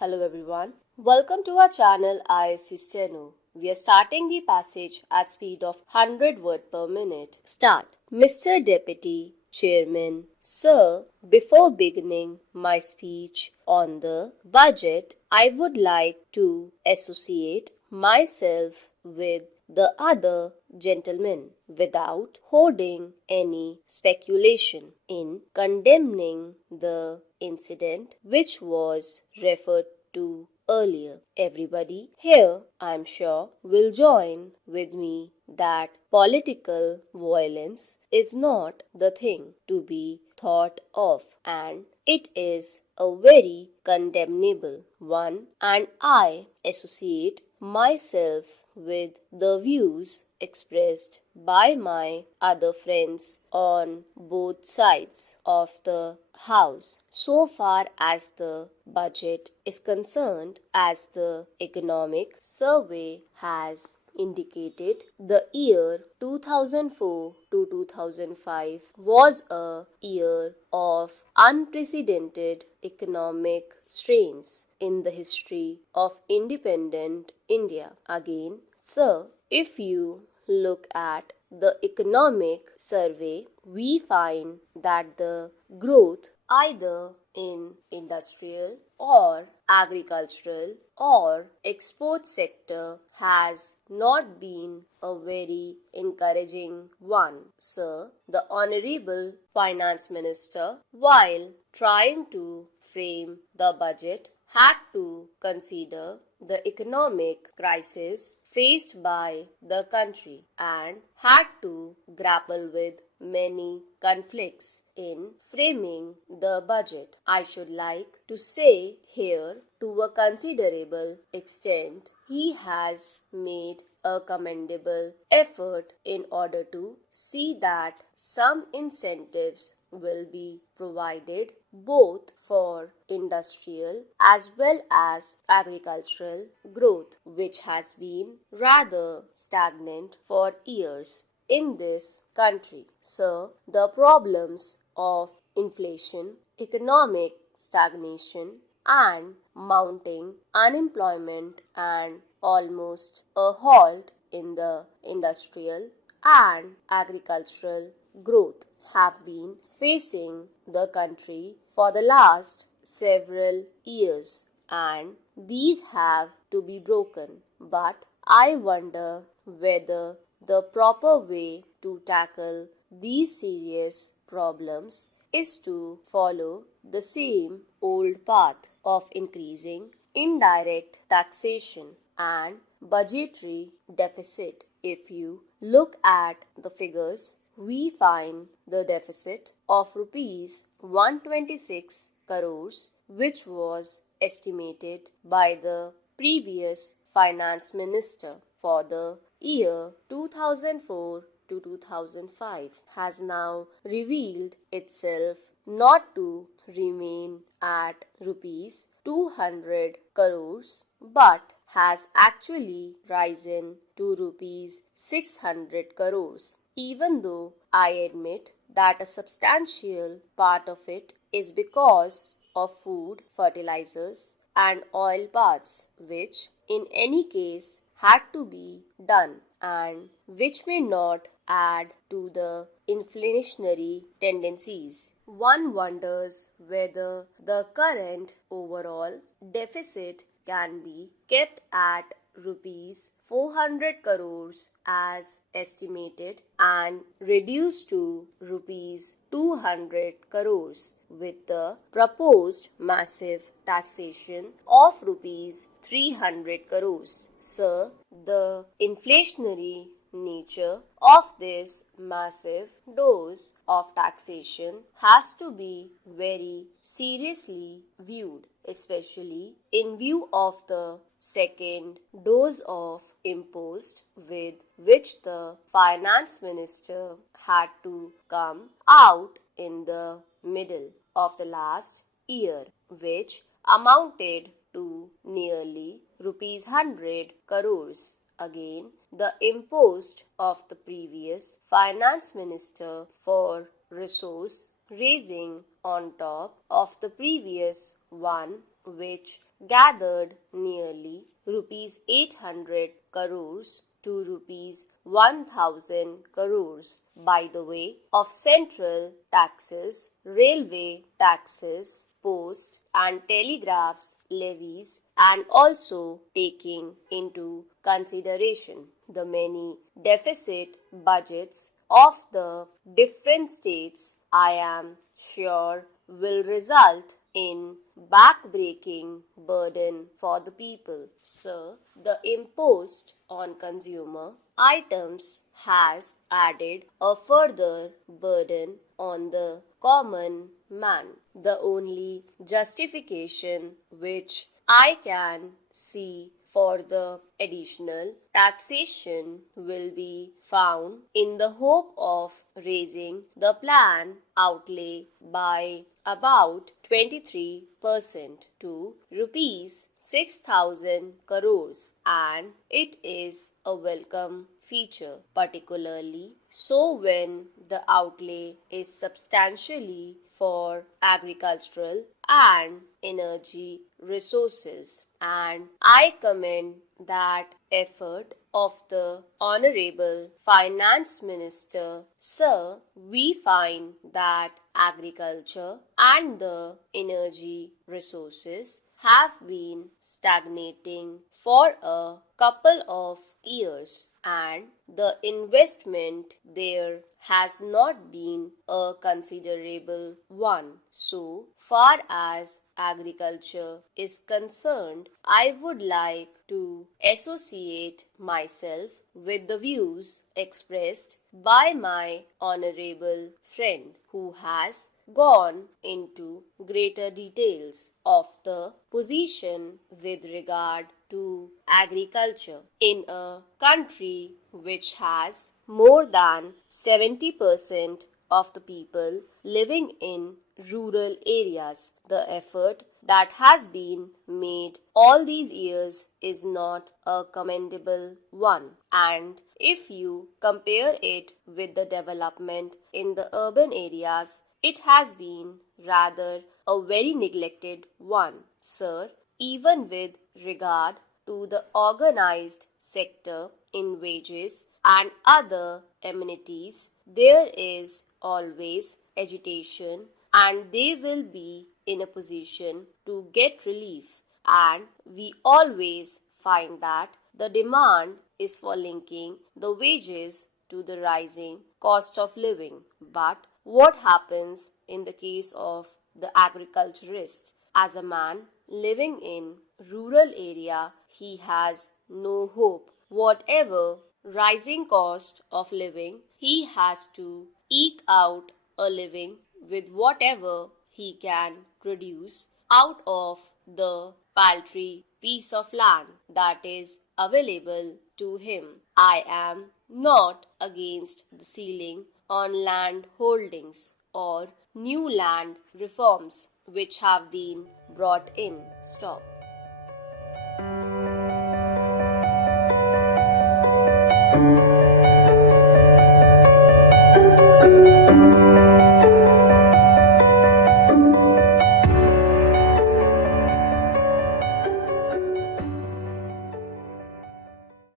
Hello everyone. Welcome to our channel ISC Steno. We are starting the passage at speed of 100 words per minute. Start. Mr. Deputy Chairman, Sir, before beginning my speech on the budget, I would like to associate myself with the other gentlemen without holding any speculation in condemning the incident which was referred to earlier. Everybody here, I'm sure, will join with me that political violence is not the thing to be thought of, and it is a very condemnable one, and I associate myself with the views expressed by my other friends on both sides of the house. So far as the budget is concerned, as the economic survey has indicated, the year 2004 to 2005 was a year of unprecedented economic strains in the history of independent India. Again, sir, if you look at the economic survey, we find that the growth either in industrial or agricultural or export sector has not been a very encouraging one. Sir, the Honorable Finance Minister, while trying to frame the budget, had to consider the economic crisis faced by the country and had to grapple with many conflicts in framing the budget. I should like to say here, to a considerable extent, he has made a commendable effort in order to see that some incentives will be provided both for industrial as well as agricultural growth, which has been rather stagnant for years in this country. So, the problems of inflation, economic stagnation, and mounting unemployment and almost a halt in the industrial and agricultural growth have been facing the country for the last several years, and these have to be broken. But I wonder whether the proper way to tackle these serious problems is to follow the same old path of increasing indirect taxation and budgetary deficit. If you look at the figures, we find the deficit of rupees 126 crores, which was estimated by the previous finance minister for the year 2004 to 2005, has now revealed itself not to remain at rupees 200 crores but has actually risen to rupees 600 crores. Even though I admit that a substantial part of it is because of food, fertilizers, and oil parts, which in any case had to be done and which may not add to the inflationary tendencies. One wonders whether the current overall deficit can be kept at rupees 400 crores as estimated and reduced to rupees 200 crores with the proposed massive taxation of rupees 300 crores. Sir, the inflationary nature of this massive dose of taxation has to be very seriously viewed, especially in view of the second dose of impost with which the finance minister had to come out in the middle of the last year, which amounted to nearly rupees 100 crores. Again, the impost of the previous finance minister for resource raising on top of the previous one, which gathered nearly rupees 800 crores to rupees 1000 crores by the way of central taxes, railway taxes, post and telegraphs levies, and also taking into consideration the many deficit budgets of the different states, I am sure will result in back-breaking burden for the people. Sir, the impost on consumer items has added a further burden on the common man. The only justification which I can see for the additional taxation will be found in the hope of raising the plan outlay by about 23% to rupees 6,000 crores, and it is a welcome feature, particularly so when the outlay is substantially for agricultural and energy resources. And I commend that effort of the Honorable Finance Minister. Sir, we find that agriculture and the energy resources have been stagnating for a couple of years, and the investment there has not been a considerable one. So far as agriculture is concerned, I would like to associate myself with the views expressed by my honorable friend who has gone into greater details of the position with regard to agriculture in a country which has more than 70% of the people living in rural areas. The effort that has been made all these years is not a commendable one, and if you compare it with the development in the urban areas, it has been rather a very neglected one. Sir, even with regard to the organized sector in wages and other amenities, there is always agitation, and they will be in a position to get relief. And we always find that the demand is for linking the wages to the rising cost of living. But what happens in the case of the agriculturist? As a man living in rural area, he has no hope. Whatever rising cost of living, he has to eke out a living with whatever he can produce out of the paltry piece of land that is available to him. I am not against the ceiling on land holdings or new land reforms which have been brought in. Stop.